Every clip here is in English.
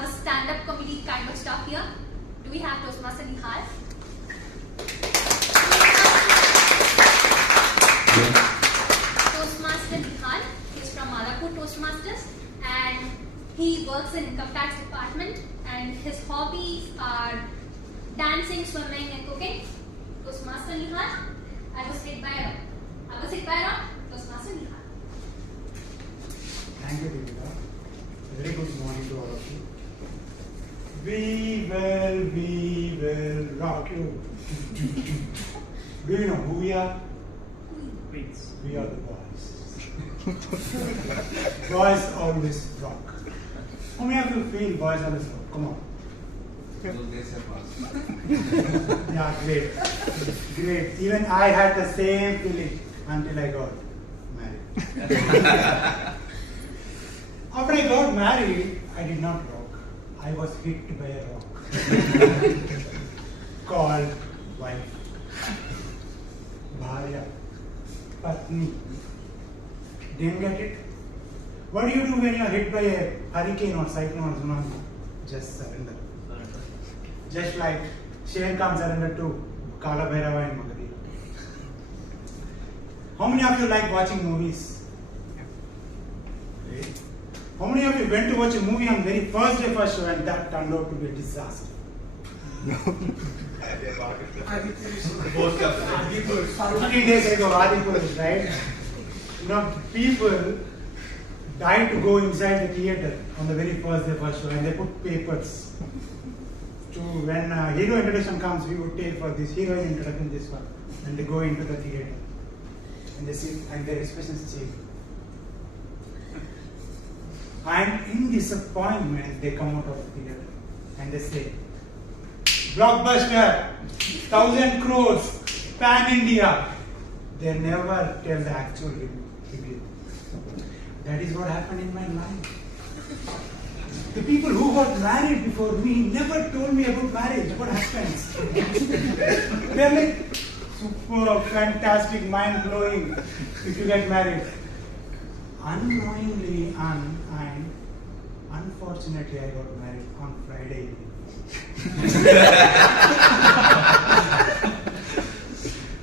have a stand-up comedy kind of stuff here. Do we have Toastmaster Nihal? Toastmaster Nihal is from Miyapur Toastmasters and he works in income tax department and his hobbies are dancing, swimming and cooking. Toastmaster Nihal, I was hit by a rock. Toastmaster Nihal. Thank you, Deepika. Very good morning to all of you. We will rock you. Do you know who we are? Please. We are the boys. Boys always rock. How many of you feel boys always rock? Come on. Yeah, great. Great. Even I had the same feeling until I got married. After I got married, I did not rock. I was hit by a rock. Called wife. Bharya. Patni. Didn't get it? What do you do when you are hit by a hurricane or cyclone or tsunami? Just surrender. Just like Sher Khan surrendered to Kala Bhairava in Magadhi. How many of you like watching movies? Great. How many of you went to watch a movie on very first day first show and that turned out to be a disaster? 15 days ago, Adipur, right? You know, people died to go inside the theatre on the very first day first show and they put papers to when hero introduction comes, we would take for this heroine introduction this one, and they go into the theatre and they see and their expressions change. And in disappointment, they come out of the theatre and they say, blockbuster, 1,000 crores, pan India. They never tell the actual review. That is what happened in my life. The people who got married before me never told me about marriage. What happens? They're like super, fantastic, mind-blowing if you get married. Unknowingly and unfortunately, I got married on Friday evening.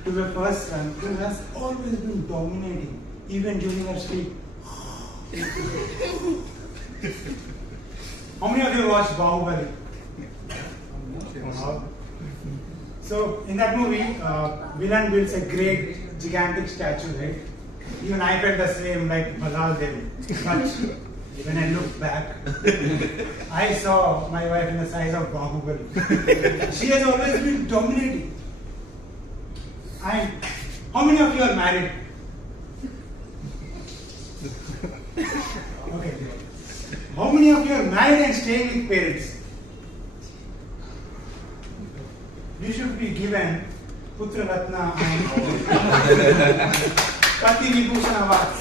To the person who has always been dominating, even during her sleep. How many of you watched Bahubali? So in that movie, villain builds a great, gigantic statue, right? Even I felt the same, like Balal Devi. But when I looked back, I saw my wife in the size of Bahubali. She has always been dominating. And how many of you are married? Okay. How many of you are married and staying with parents? You should be given Putra Ratna and Pati Vibhushan Awards.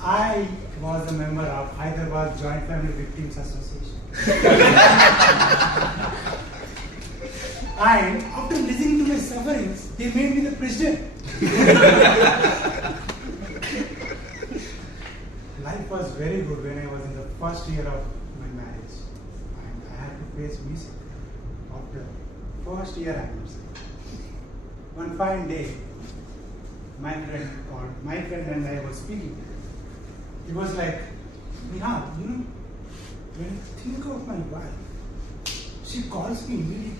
I was a member of Hyderabad Joint Family Victims Association. And after listening to my sufferings, they made me the president. Life was very good when I was in the first year of my marriage. And I had to face music after first year anniversary. One fine day, my friend and I were speaking. He was like, Nihal, you know, when I think of my wife, she calls me immediately.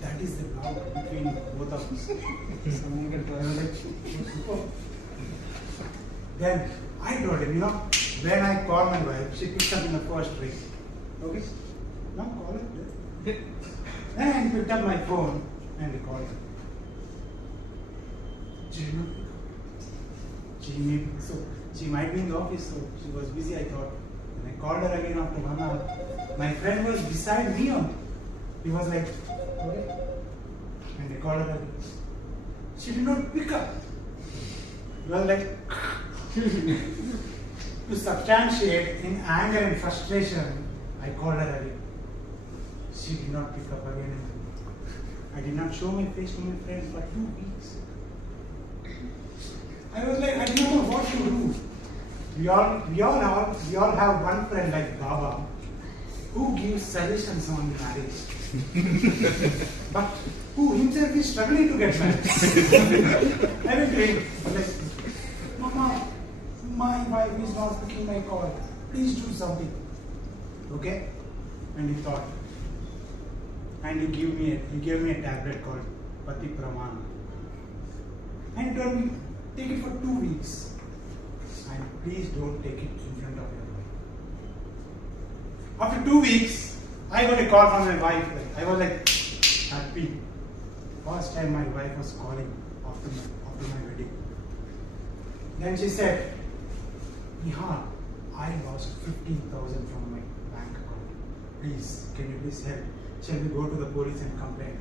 That is the block between both of us. Then I told him, you know, when I call my wife, she picks up in the first ring. Okay? Now call her. Then I picked up my phone and I called her. She did not pick up. So she might be in the office, so she was busy, I thought. When I called her again after 1 hour, my friend was beside me on. He was like, okay. And I called her again. She did not pick up. He was like, to substantiate in anger and frustration, I called her again. She did not pick up again and again. I did not show my face to my friend for 2 weeks. I was like, I didn't know what to do. we all have one friend like Baba who gives suggestions on marriage, but who himself is struggling to get married. I will tell like, Mama, my wife is not picking my call. Please do something. Okay? And he thought, and he gave me a tablet called Pati Pramana. And he told me, take it for 2 weeks. And please don't take it in front of your wife. After 2 weeks, I got a call from my wife. I was like happy. First time my wife was calling after my wedding. Then she said, Nihal, I lost 15,000 from my bank account. Please, can you please help? Shall we go to the police and complain?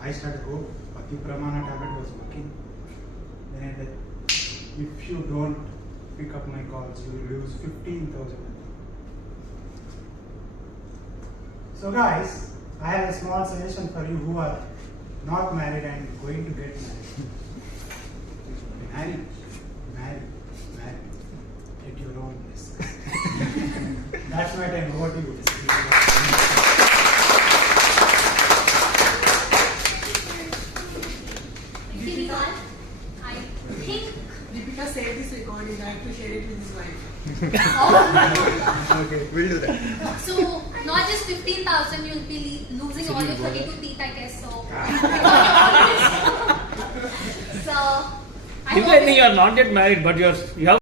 I started to go. Pati Pramana tablet was working. Then I said, if you don't pick up my calls, you will lose 15,000. So guys, I have a small suggestion for you who are not married and going to get married. Marry at your own risk. That's my time. Over to you. I think. Deepika saved this recording. I have to share it with his wife. Okay, we'll do that. So, not just 15,000, you'll be losing all your 32 teeth, I guess. So, so I Even hope you are not yet married, but you have